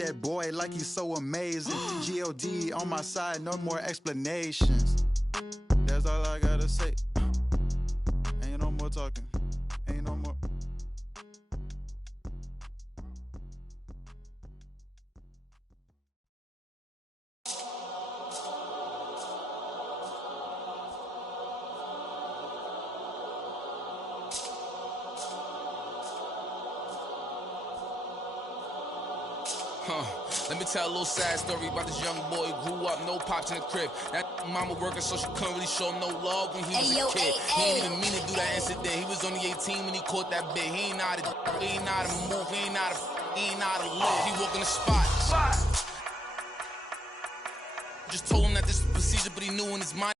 that boy like he's so amazing. G.O.D. on my side, no more explanations. That's all I gotta say. Ain't no more talking. Ain't no more. Let me tell a little sad story about this young boy who grew up, no pops in the crib. That mama working, so she couldn't really show him no love when he was a kid. He ain't even mean to do that incident. He was only 18 when he caught that bit. He ain't know how to move, he ain't know how to live. He walk in the spot. Just told him that this is a procedure, but he knew in his mind.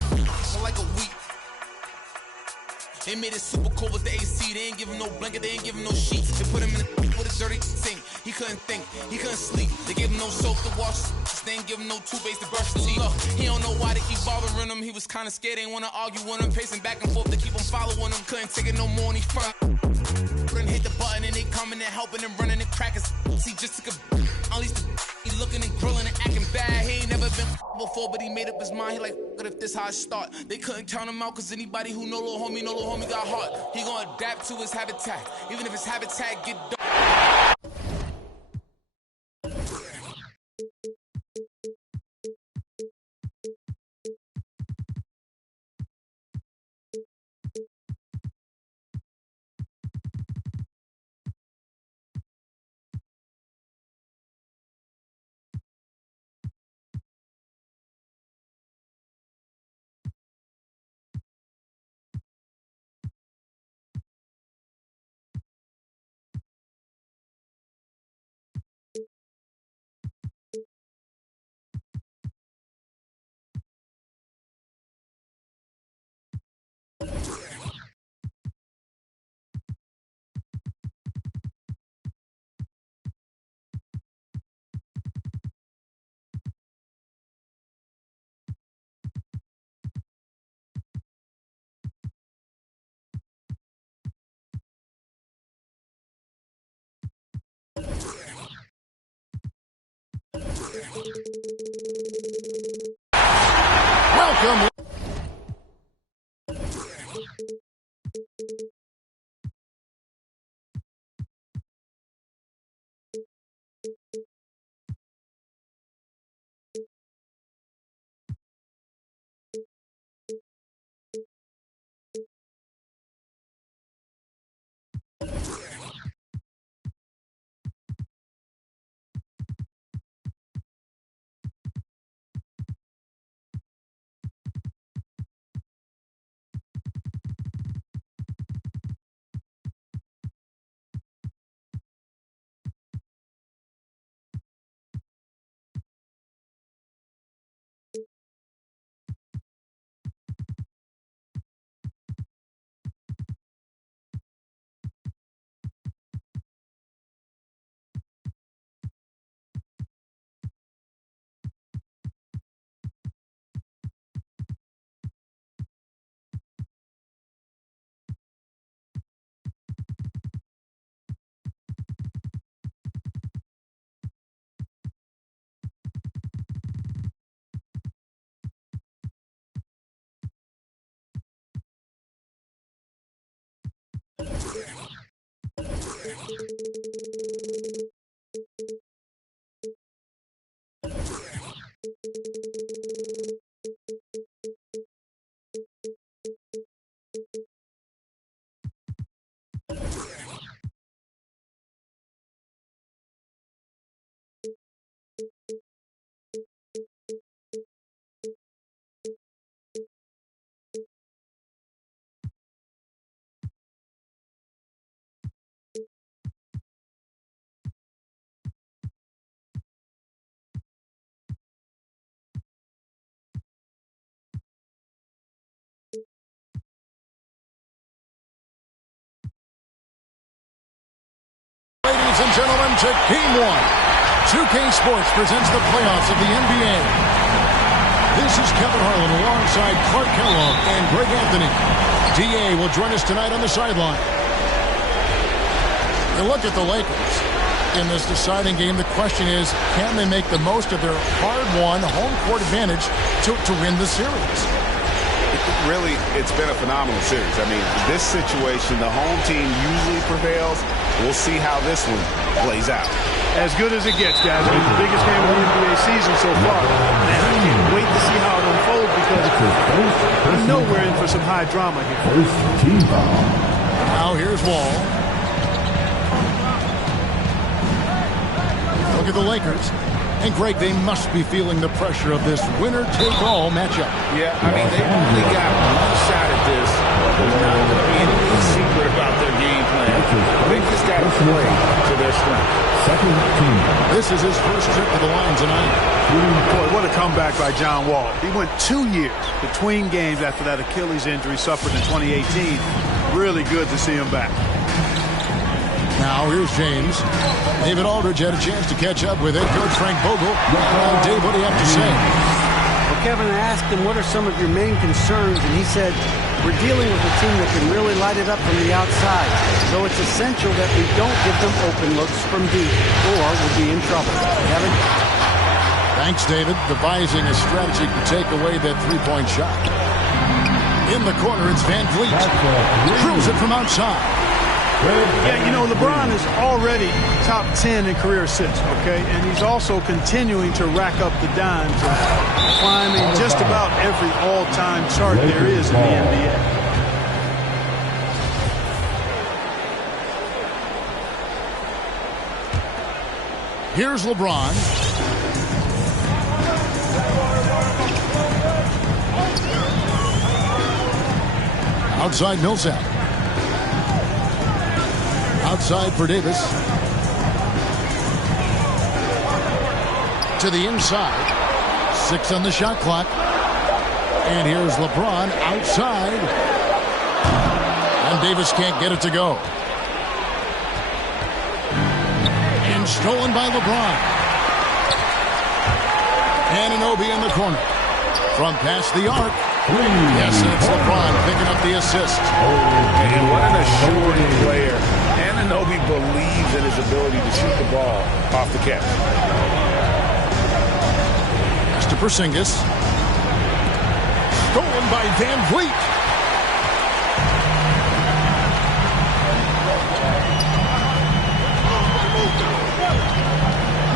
For like a week. They made it super cold with the AC. They ain't give him no blanket, they ain't give him no sheets. They put him in with a dirty sink. He couldn't think, he couldn't sleep. They gave him no soap to wash. They ain't give him no toothpaste to brush his teeth. Look, he don't know why they keep bothering him. He was kinda scared, they ain't wanna argue with him. Pacing back and forth to keep him following him. Couldn't take it no more and he front. Couldn't hit the button and they coming and helping and running and cracking. He just took a at least he looking and grilling and acting bad. He ain't never been before, but he made up his mind. He like, what if this how I start? They couldn't count him out, cause anybody who know little homie got heart. He gonna adapt to his habitat, even if his habitat get dark. Welcome. Ladies and gentlemen, to Game 1. 2K Sports presents the playoffs of the NBA. This is Kevin Harlan alongside Clark Kellogg and Greg Anthony. D.A. will join us tonight on the sideline. You look at the Lakers in this deciding game. The question is, can they make the most of their hard-won home court advantage to win the series? Really, it's been a phenomenal series. I mean, this situation, the home team usually prevails. We'll see how this one plays out. As good as it gets, guys. I mean, the biggest game of the NBA season so far. Man, I can't wait to see how it unfolds because I know we're in for some high drama here. Now here's Wall. Look at the Lakers. And, Greg, they must be feeling the pressure of this winner-take-all matchup. Yeah, I mean, they've only got one shot at this. There's not going to be anything secret about their game plan. They just got to play to their strength. This is his first trip to the line tonight. Boy, what a comeback by John Wall. He went 2 years between games after that Achilles injury suffered in 2018. Really good to see him back. Now here's James. David Aldridge had a chance to catch up with head coach Frank Vogel. Dave, what do you have to say? Well, Kevin, I asked him, what are some of your main concerns? And he said, we're dealing with a team that can really light it up from the outside. So it's essential that we don't give them open looks from deep, or we'll be in trouble. Kevin? Thanks, David. Devising a strategy to take away that three-point shot. In the corner, it's Van Vliet. Drills it from outside. Yeah, you know, LeBron is already top 10 in career assists, okay? And he's also continuing to rack up the dimes and climbing just about every all-time chart there is in the NBA. Here's LeBron. Outside Millsap. Outside for Davis. To the inside. 6 on the shot clock. And here's LeBron outside. And Davis can't get it to go. And stolen by LeBron. Anunoby in the corner. From past the arc. Yes, and it's LeBron picking up the assist. And what an assured player. Anunoby believes in his ability to shoot the ball off the catch. Pass to Porzingis. Stolen by Van Vliet.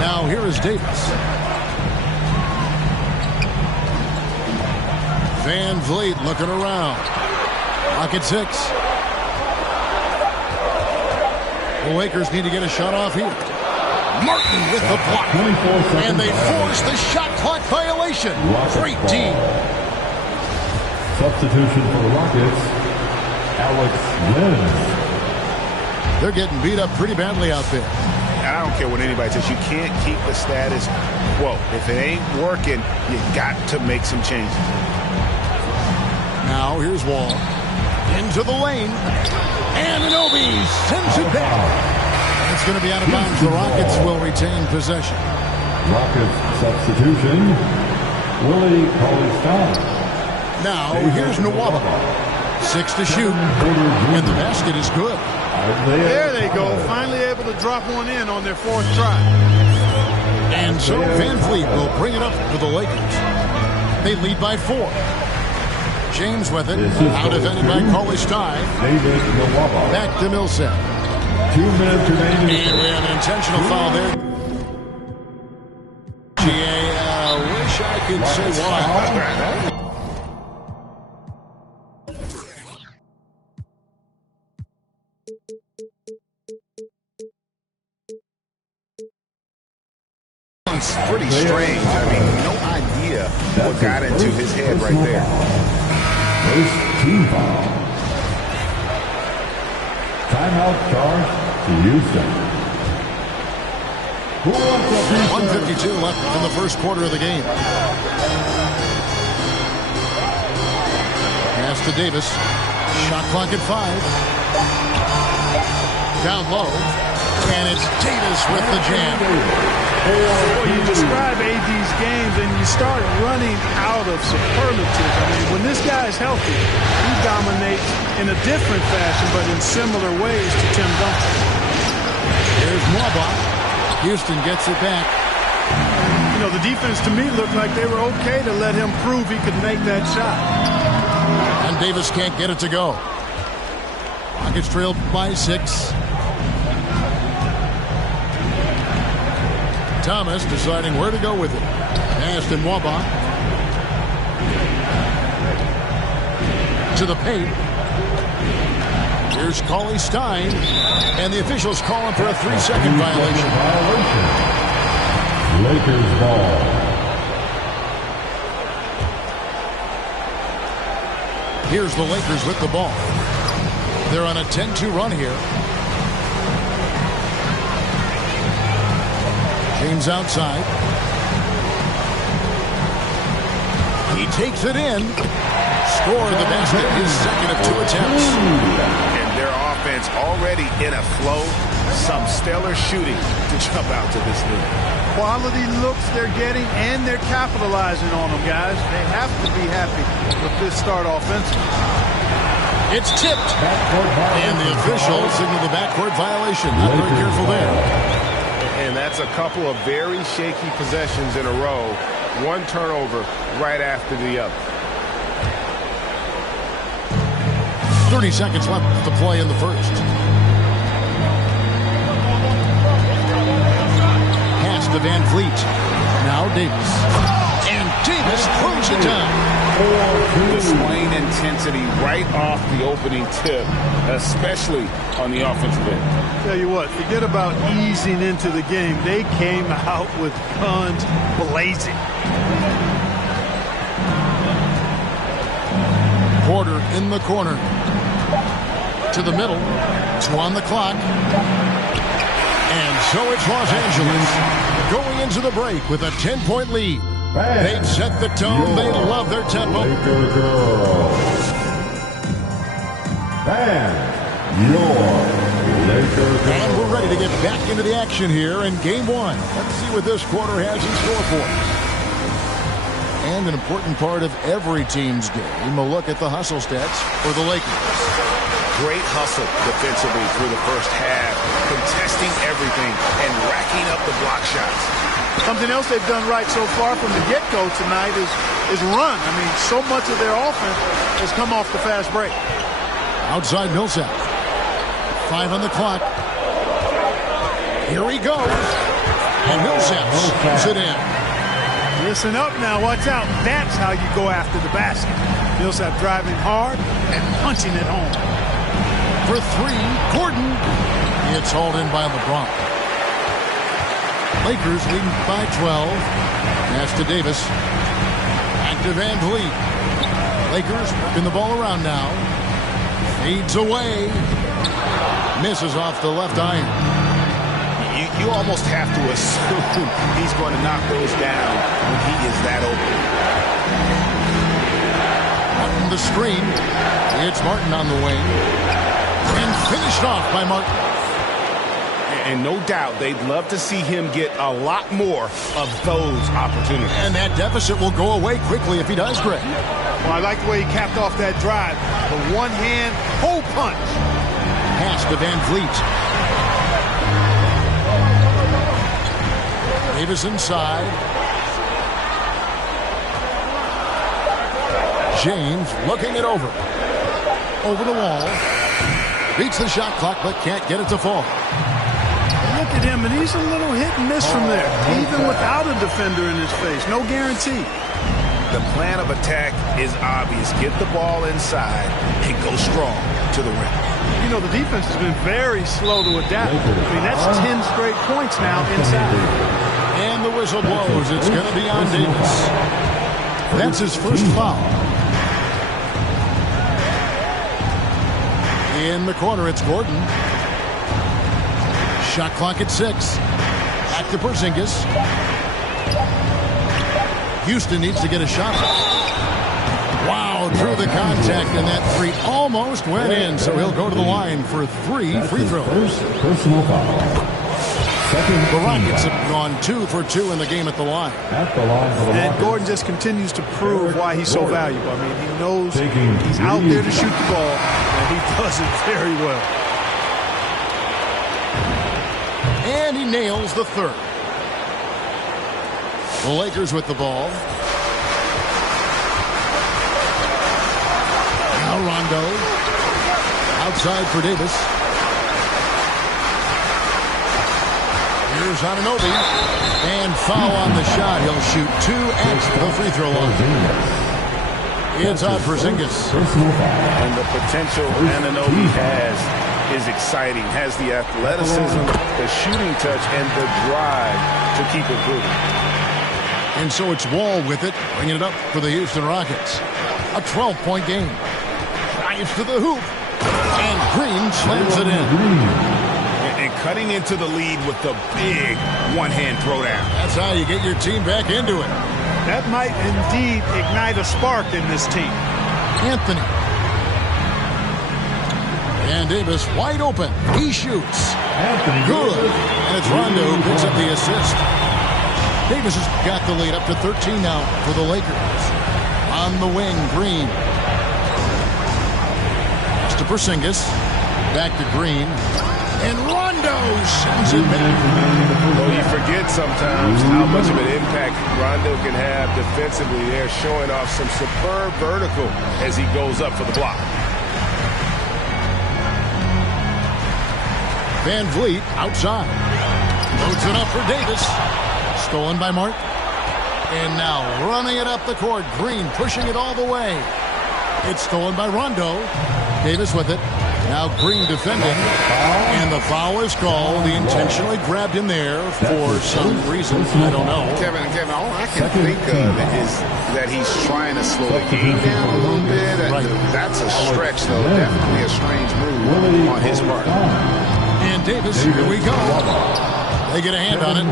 Now here is Davis. Van Vliet looking around. Clock at 6. The Lakers need to get a shot off here. Martin with the block. And they force the shot clock violation. Great D. Substitution for the Rockets, Alex Len. They're getting beat up pretty badly out there. And I don't care what anybody says. You can't keep the status quo. If it ain't working, you got to make some changes. Now here's Wall. Into the lane. Anunoby sends it back. It's going to be out of bounds. The Rockets will retain possession. Rockets substitution, Willie Cauley-Stein. Now here's Nwaba. 6 to shoot. And the basket is good. There they go. Finally able to drop one in on their 4th try. And so Van Vliet will bring it up for the Lakers. They lead by 4. James with it. Out defended by Cauley-Stein. Back to Millsap. 2 minutes remaining. And we have an intentional foul there. GA, wish I could say why. It's pretty strange. I mean, no idea what got into his head right there. First team foul. Timeout charge to Houston. 1:52 left in the first quarter of the game. Pass to Davis. Shot clock at 5. Down low. And it's Davis with the jam. Well, you describe AD's games and you start running out of superlatives. I mean, when this guy is healthy, he dominates in a different fashion, but in similar ways to Tim Duncan. Here's Mwaba. Houston gets it back. You know, the defense to me looked like they were okay to let him prove he could make that shot. And Davis can't get it to go. Rockets trailed by 6. Thomas deciding where to go with it. Pass to Mwaba. To the paint. Here's Cauley Stein. And the officials calling for a 3-second violation. Lakers ball. Here's the Lakers with the ball. They're on a 10-2 run here. James outside. He takes it in. Score the basket, his second of 2 attempts. And their offense already in a flow. Some stellar shooting to jump out to this lead. Quality looks they're getting, and they're capitalizing on them, guys. They have to be happy with this start offensively. It's tipped. And the officials signal the backcourt violation. Not very careful there. And that's a couple of very shaky possessions in a row. One turnover right after the other. 30 seconds left to play in the first. Pass to Van Fleet. Now Davis. And Davis throws it down. The swing intensity right off the opening tip, especially on the offensive end. Tell you what, forget about easing into the game. They came out with guns blazing. Porter in the corner. To the middle. 2 on the clock. And so it's Los Angeles going into the break with a 10-point lead. They've set the tone. They love their tempo. Laker girls. Bam, your Laker girls. And we're ready to get back into the action here in Game 1. Let's see what this quarter has in store for us. And an important part of every team's game, a look at the hustle stats for the Lakers. Great hustle defensively through the first half, contesting everything and racking up the block shots. Something else they've done right so far from the get-go tonight is run. I mean, so much of their offense has come off the fast break. Outside Millsap. 5 on the clock. Here he goes. And Millsap puts it in. Listen up now. Watch out. That's how you go after the basket. Millsap driving hard and punching it home. For 3, Gordon. It's hauled in by LeBron. Lakers leading by 12. Pass to Davis. Back to Van Vliet. Lakers working the ball around now. Fades away. Misses off the left iron. You almost have to assume he's going to knock those down when he is that open. Martin the screen. It's Martin on the wing. And finished off by Martin. And no doubt they'd love to see him get a lot more of those opportunities. And that deficit will go away quickly if he does, Greg. Well, I like the way he capped off that drive. The one-hand hole punch. Pass to Van Vliet. Davis inside. James looking it over. Over the wall. Beats the shot clock, but can't get it to fall. Look at him, and he's a little hit and miss from there, even without a defender in his face. No guarantee. The plan of attack is obvious. Get the ball inside and go strong to the rim. You know, the defense has been very slow to adapt. I mean, that's 10 straight points now inside. And the whistle blows. It's going to be on Davis. That's his first foul. In the corner, it's Gordon. Shot clock at 6. Back to Porzingis. Houston needs to get a shot. Wow, through the contact, and that 3 almost went in, so he'll go to the line for 3 free throws. Personal foul. The Rockets have gone 2 for 2 in the game at the line. And Gordon just continues to prove why he's so valuable. I mean, he knows he's out there to shoot the ball, and he does it very well. And he nails the third. The Lakers with the ball. Now Rondo. Outside for Davis. Here's Anunoby. And foul on the shot. He'll shoot 2 at the free throw line. It's out for Porzingis. And the potential Anunoby has is exciting. Has the athleticism, the shooting touch, and the drive to keep improving. And so it's Wall with it, bringing it up for the Houston Rockets. A 12-point game. Drives to the hoop. And Green slams it in. And cutting into the lead with the big one-hand throwdown. That's how you get your team back into it. That might indeed ignite a spark in this team. Anthony. And Davis wide open. He shoots. Good. And it's Rondo who picks up the assist. Davis has got the lead up to 13 now for the Lakers. On the wing, Green. Pass to Porzingis. Back to Green. And Rondo sends it back. Well, you forget sometimes how much of an impact Rondo can have defensively there, showing off some superb vertical as he goes up for the block. Van Vliet outside. Loads it up for Davis. Stolen by Mark. And now running it up the court. Green pushing it all the way. It's stolen by Rondo. Davis with it. Now Green defending. And the foul is called. He intentionally grabbed him there for some reason. I don't know. Kevin, all I can think of is that he's trying to slow the game down a little bit. That's a stretch, though. Definitely a strange move on his part. And Davis, here we go. They get a hand on it.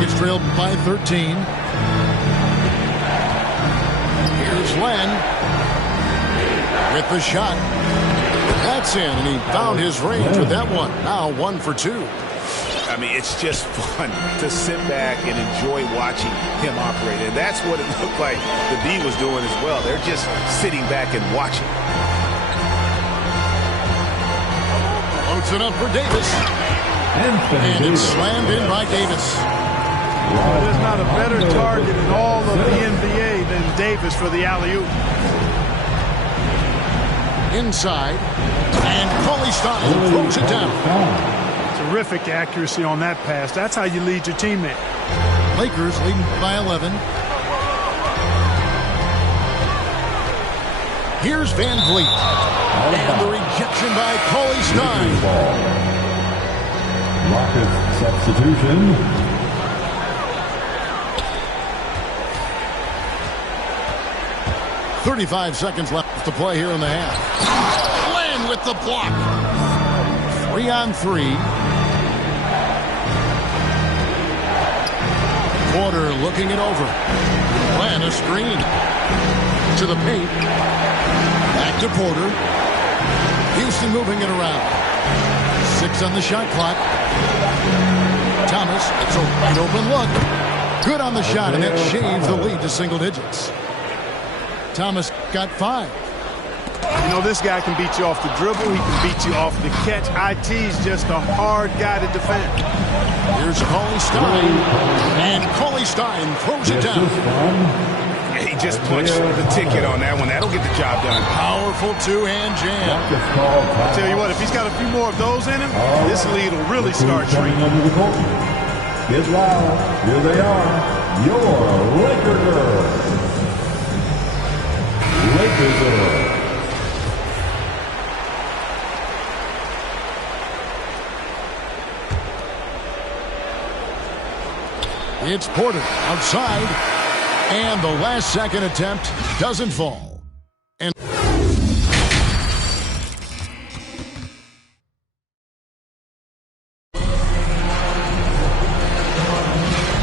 Gets trailed by 13. Here's Len with the shot. That's in, and he found his range with that one. Now 1 for 2. I mean, it's just fun to sit back and enjoy watching him operate. And that's what it looked like the D was doing as well. They're just sitting back and watching. Loads it up for Davis. And it's slammed in by Davis. Well, there's not a better target in all of the NBA than Davis for the alley-oop. Inside. And Cauley-Stein throws it down. Terrific accuracy on that pass. That's how you lead your teammate. Lakers leading by 11. Here's Van Vliet. And the rejection by Cauley-Stein. Rockets substitution. .35 seconds left to play here in the half. Land with the block. 3-on-3. Porter looking it over. Land a screen. To the paint. Back to Porter. Houston moving it around. 6 on the shot clock. Thomas, it's a wide open look. Good on the shot, and that shaves the lead to single digits. Thomas got 5. You know, this guy can beat you off the dribble. He can beat you off the catch. IT's just a hard guy to defend. Here's Cauley-Stein. And Cauley-Stein throws it down. He just punched the ticket on that one. That'll get the job done. Powerful two-hand jam. I'll tell you what, if he's got a few more of those in him, this lead will really start shrinking. Get loud. Here they are. Your Laker girls. Laker girls. It's Porter outside, and the last second attempt doesn't fall. And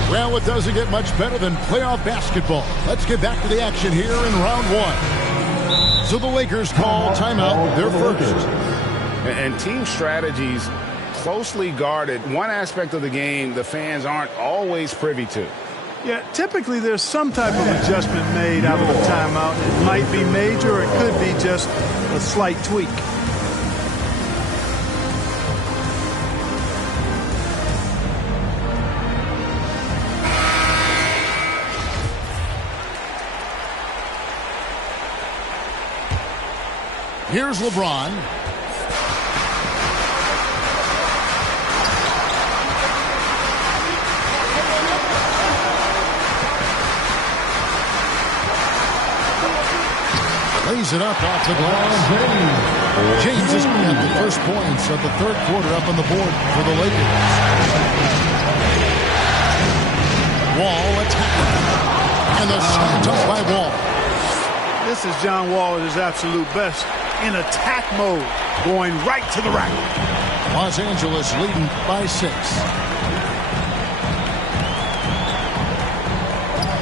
well, it doesn't get much better than playoff basketball. Let's get back to the action here in round 1. So the Lakers call timeout, their first. And team strategies closely guarded. One aspect of the game the fans aren't always privy to. Yeah, typically there's some type of adjustment made out of a timeout. It might be major, or it could be just a slight tweak. Here's LeBron. Lays it up off the glass. James has got the first points of the third quarter up on the board for the Lakers. Wall attacking. And the shot took by Wall. This is John Wall at his absolute best. In attack mode, going right to the rack. Los Angeles leading by 6.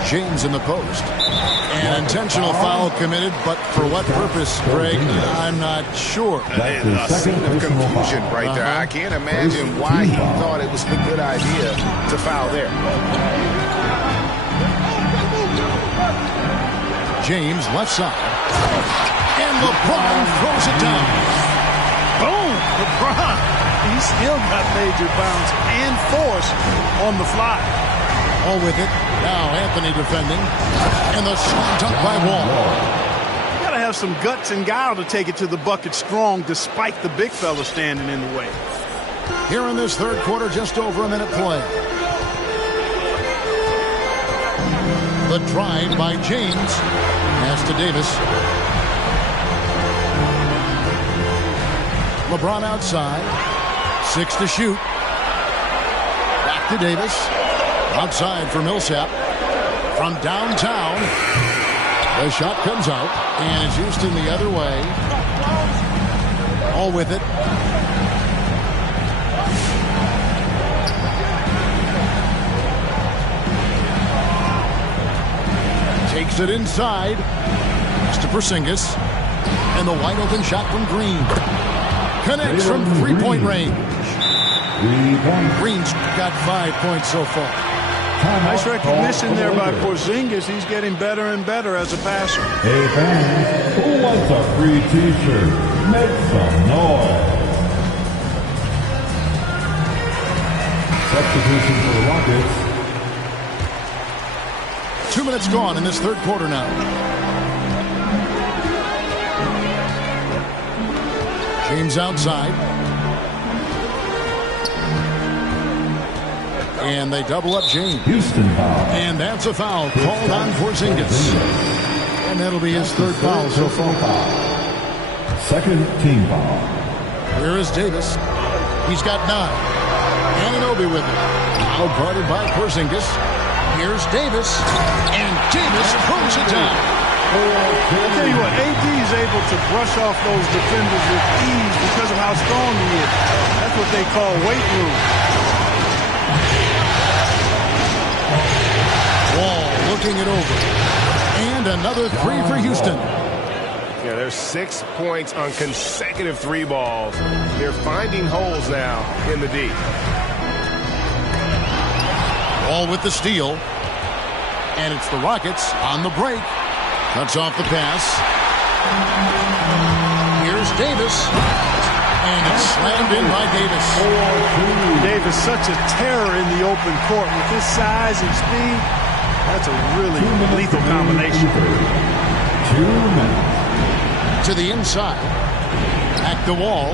James in the post. An intentional foul committed, but for what purpose, Greg? I'm not sure. A scene of confusion right there. I can't imagine why he thought it was a good idea to foul there. James left side. And LeBron throws it down. Boom! LeBron. He still got major bounce and force on the fly. All with it. Now Anthony defending. And the shot dunked by Wall. You got to have some guts and guile to take it to the bucket strong despite the big fella standing in the way. Here in this third quarter, just over a minute play. The drive by James. Pass to Davis. LeBron outside. 6 to shoot. Back to Davis. Outside for Millsap. From downtown. The shot comes out. And it's Houston the other way. All with it. Takes it inside. It's to Porzingis. And the wide open shot from Green. Connects from three-point range. Green's got 5 points so far. Nice recognition there by Porzingis. He's getting better and better as a passer. Hey fans, who wants a free t-shirt? Make some noise. Substitution for the Rockets. 2 minutes gone in this third quarter now. James outside. And they double up James. Houston foul. And that's a foul called on Porzingis. And that'll be his third foul so far. Second team foul. Here is Davis. He's got 9. Anunoby with it. Now guarded by Porzingis. Here's Davis. And Davis throws it down. I'll tell you what, AD is able to brush off those defenders with ease because of how strong he is. That's what they call weight room. Wall looking it over. And another 3 for Houston. Yeah, there's 6 points on consecutive 3 balls. They're finding holes now in the D. Wall with the steal. And it's the Rockets on the break. Cuts off the pass. Here's Davis. And it's slammed in by Davis. Davis, such a terror in the open court. With his size and speed, that's a really lethal combination. 2 minutes. To the inside. Back the Wall.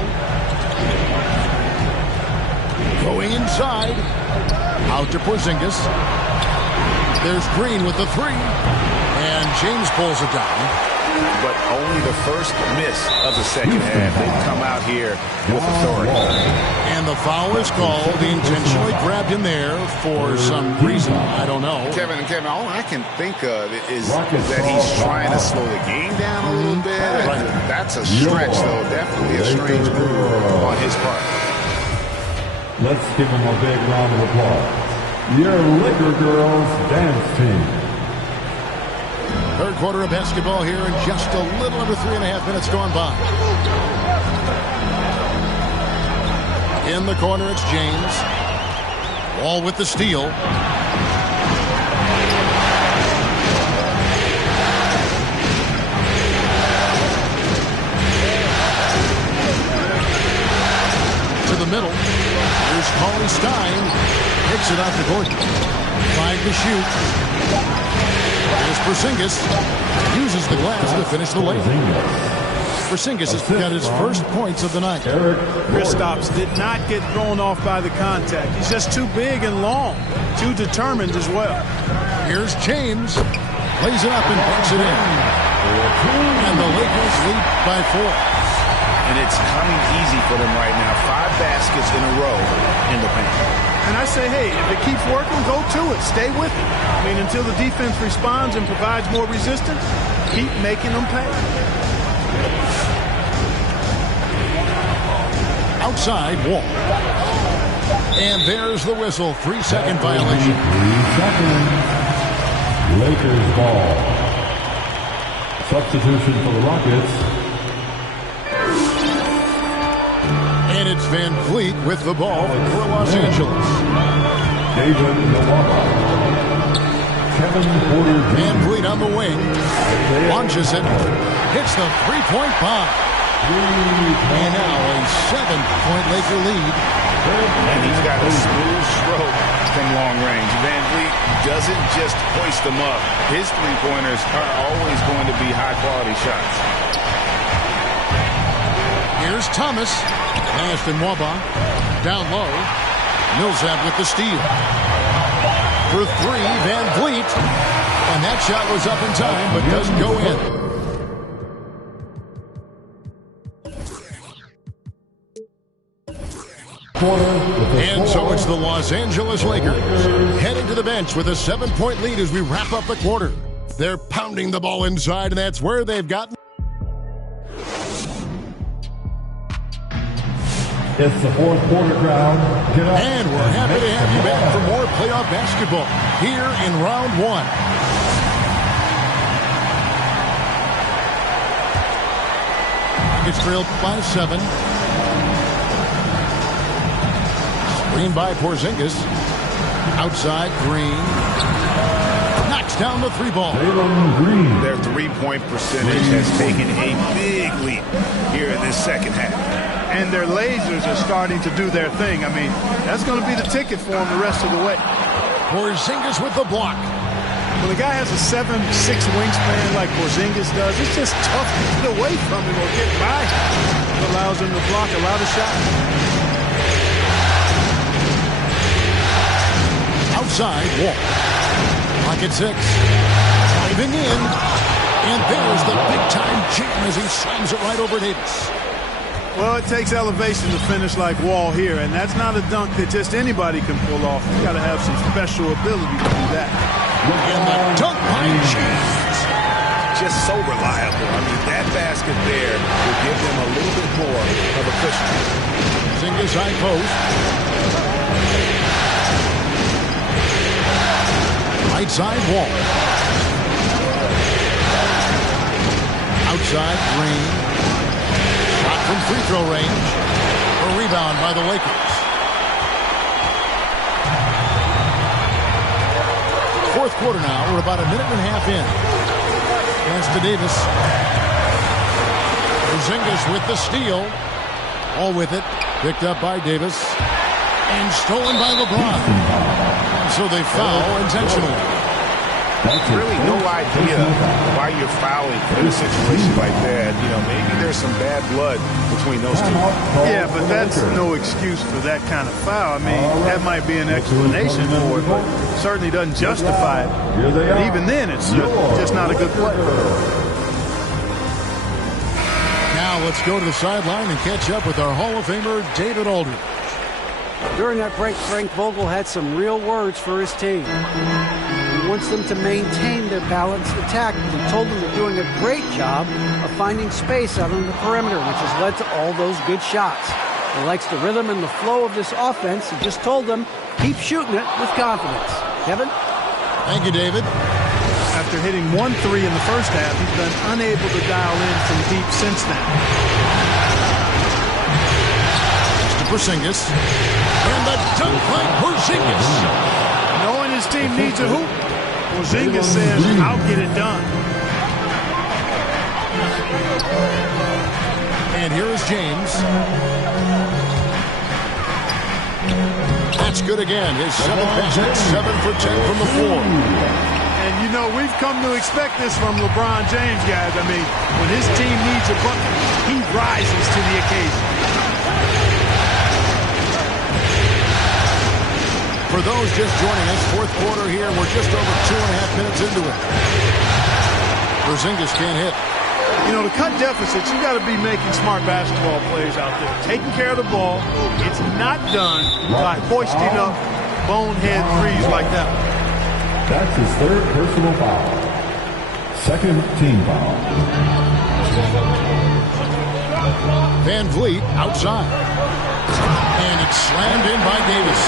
Going inside. Out to Porzingis. There's Green with the 3. And James pulls it down. But only the first miss of the second half. They've come out here with authority. And the foul is called. He intentionally grabbed him there for some reason. I don't know. Kevin, all I can think of is that he's trying to slow the game down a little bit. Right. That's a stretch, though. Definitely a strange move on his part. Let's give him a big round of applause. Your Liquor Girls dance team. Third quarter of basketball here in just a little under 3.5 minutes gone by. In the corner, it's James. Wall with the steal. To the middle. Here's Cauley Stein. Picks it out to Gordon. 5 to shoot. Here's Porzingis. Uses the glass to finish the layup. Porzingis has got his first points of the night. Kristaps did not get thrown off by the contact. He's just too big and long. Too determined as well. Here's James. Plays it up and puts it in. And the Lakers lead by 4. And it's coming easy for them right now. 5 baskets in a row in the paint. And I say, hey, if it keeps working, go to it. Stay with it. I mean, until the defense responds and provides more resistance, keep making them pay. Outside, Wall. And there's the whistle. 3-second violation. 3 seconds. Lakers ball. Substitution for the Rockets. And it's Van Fleet with the ball for Los Angeles. David Milwaukee. Kevin Porter Jr. Van Fleet on the wing. Launches it. Hits the three-point bomb. And now a 7-point Laker lead. And he's got a smooth stroke from long range. Van Fleet doesn't just hoist them up. His three-pointers are always going to be high-quality shots. Here's Thomas. Passed in Waba. Down low. Millsap with the steal. For 3, Van Fleet. And that shot was up in time, but doesn't go in. And so it's the Los Angeles Lakers heading to the bench with a 7-point lead as we wrap up the quarter. They're pounding the ball inside, and that's where they've gotten. It's the fourth quarter crowd. Get up. And we're happy to have you back for more playoff basketball here in round 1. It's trailed by 7. Screen by Porzingis. Outside, Green. Knocks down the 3-ball. Green. Their three-point percentage has taken a big leap here in this second half. And their lasers are starting to do their thing. I mean, that's going to be the ticket for them the rest of the way. Porzingis with the block. When a guy has a 7'6" wingspan like Porzingis does, it's just tough to get away from him or get by him. It allows him to block a lot of shots. Outside, Wall. Pocket 6. Driving in. And there's the big-time jam as he slams it right over Davis. Well, it takes elevation to finish like Wall here, and that's not a dunk that just anybody can pull off. You got to have some special ability to do that. And the dunk by James. Just so reliable. I mean, that basket there will give them a little bit more of a cushion. Porzingis high post. Right side, Wall. Outside, Green. Shot from free throw range. A rebound by the Lakers. Fourth quarter now. We're about a minute and a half in. Pass to Davis. Porzingis with the steal. All with it. Picked up by Davis. And stolen by LeBron. And so they foul intentionally. There's really no idea why you're fouling in a situation like that. You know, maybe there's some bad blood between those two. Yeah, but that's no excuse for that kind of foul. I mean, that might be an explanation for it, but certainly doesn't justify it. And even then, it's just not a good play. Now let's go to the sideline and catch up with our Hall of Famer, David Aldridge. During that break, Frank Vogel had some real words for his team. He wants them to maintain their balanced attack. He told them they're doing a great job of finding space out on the perimeter, which has led to all those good shots. He likes the rhythm and the flow of this offense. He just told them, keep shooting it with confidence. Kevin? Thank you, David. After hitting 1 3 in the first half, he's been unable to dial in from deep since then. Porzingis. And the dunk by Porzingis. Knowing his team needs a hoop, Porzingis says, I'll get it done. And here is James. That's good again. His 7th basket, 7 for 10 from the floor. And, you know, we've come to expect this from LeBron James, guys. I mean, when his team needs a bucket, he rises to the occasion. For those just joining us, fourth quarter here, we're just over 2.5 minutes into it. Porzingis can't hit. You know, to cut deficits, you got to be making smart basketball plays out there. Taking care of the ball. It's not done by hoisting up bonehead threes like that. That's his 3rd personal foul. 2nd team foul. Van Vliet outside. And it's slammed in by Davis.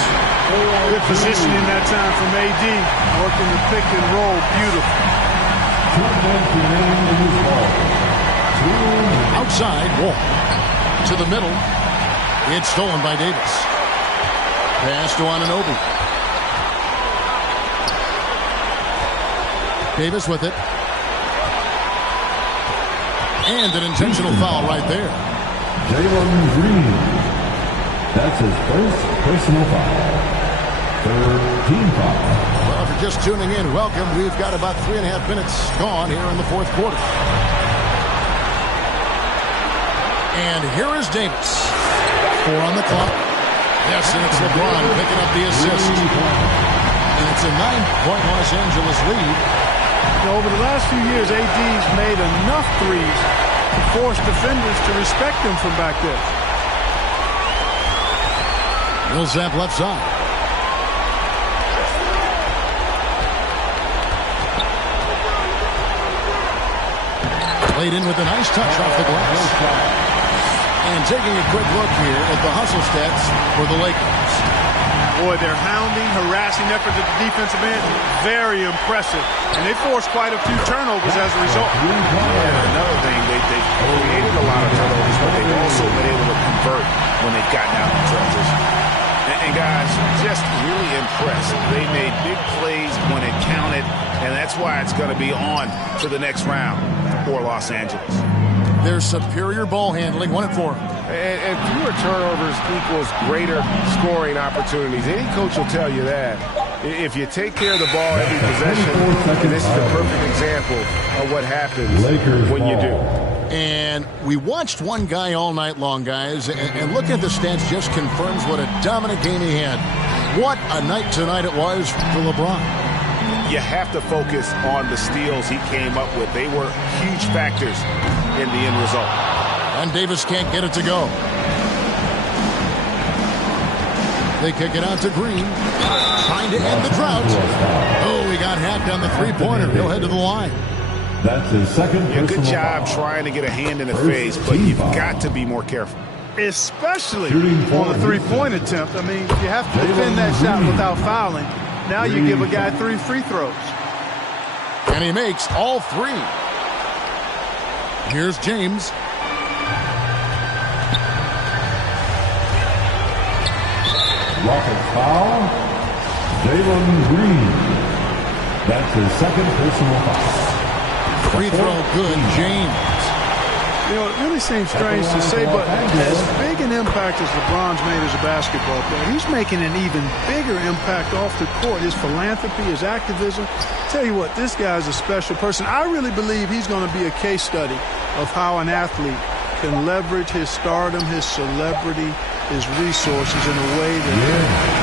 Good positioning that time from AD. Working the pick and roll. Beautiful. 2 minutes remaining in this ball. Outside, Wall. To the middle. It's stolen by Davis. Pass to Anunoby. Davis with it. And an intentional foul right there. Jalen Green. That's his 1st personal foul. 3rd team foul. Well, if you're just tuning in, welcome. We've got about 3.5 minutes gone here in the fourth quarter. And here is Davis. 4 on the clock. Yes, and it's LeBron picking up the assist. And it's a 9-point Los Angeles lead. Over the last few years, AD's made enough threes to force defenders to respect him from back there. Millsap left side. Played in with a nice touch off the glass. And taking a quick look here at the hustle stats for the Lakers. Boy, their hounding, harassing efforts at the defensive end, very impressive. And they forced quite a few turnovers as a result. Yeah, another thing, they created a lot of turnovers, but they've also been able to convert when they've gotten out in transition. And guys, just really impressed. They made big plays when it counted, and that's why it's going to be on to the next round for Los Angeles. Their superior ball handling, 1 and 4. And fewer turnovers equals greater scoring opportunities. Any coach will tell you that. If you take care of the ball every possession, and this is the perfect example of what happens when you do. And we watched one guy all night long, guys, and looking at the stats just confirms what a dominant game he had. What a night tonight it was for LeBron. You have to focus on the steals he came up with. They were huge factors in the end result. And Davis can't get it to go. They kick it out to Green. Trying to end the drought. Oh, he got hacked on the three-pointer. He'll head to the line. That's his 2nd personal good job foul. trying to get a hand in the face, but you've got to be more careful. Especially on the three-point attempt. I mean, you have to defend that shot without fouling. Now you give a guy 3 free throws. And he makes all 3. Here's James. Rocket foul. Jalen Green. That's his 2nd personal foul. Free throw good, James. You know, it really seems strange to say, but as big an impact as LeBron's made as a basketball player, he's making an even bigger impact off the court. His philanthropy, his activism. Tell you what, this guy's a special person. I really believe he's going to be a case study of how an athlete can leverage his stardom, his celebrity, his resources in a way that